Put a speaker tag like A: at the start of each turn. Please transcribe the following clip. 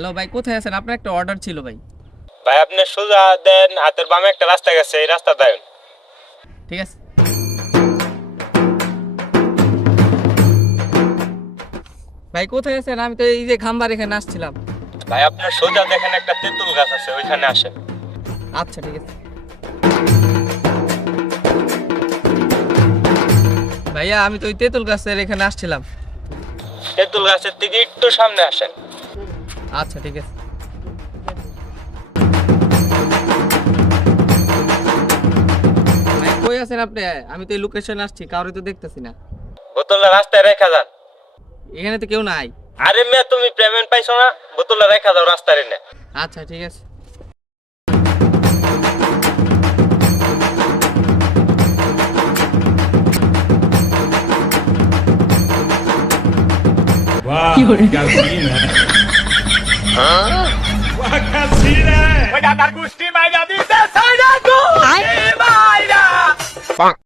A: Hello ভাই কোথায় আছেন? আপনার একটা অর্ডার ছিল ভাই।
B: ভাই আপনি সোজা দেন হাতের বামে একটা রাস্তা গেছে এই রাস্তা দেন।
A: ঠিক আছে। ভাই কোথায় আছেন? আমি তো এই যে খাম্বার এখানে আসছিলাম।
B: ভাই আপনার সোজা দেখেন একটা তেঁতুল গাছ আছে ওইখানে আসেন।
A: আচ্ছা ঠিক আছে। ভাইয়া আমি তো ওই তেঁতুল গাছের এখানে আসছিলাম।
B: তেঁতুল গাছের থেকে একটু সামনে আসেন।
A: আচ্ছা ঠিক আছে। কই আছেন আপনি? আমি তো এই লোকেশন আসছি কাউরে তো দেখতেছি না।
B: বোতলটা রাস্তায় রেখা যান।
A: এখানে তো কেউ নাই।
B: আরে মেয়ে তুমি পেমেন্ট পাইছো না? বোতলটা রেখা দাও রাস্তায় নে
A: আচ্ছা ঠিক আছে।
C: ওটা তার গুষ্টি মাইরা দিতে সাইডা গো মাইরা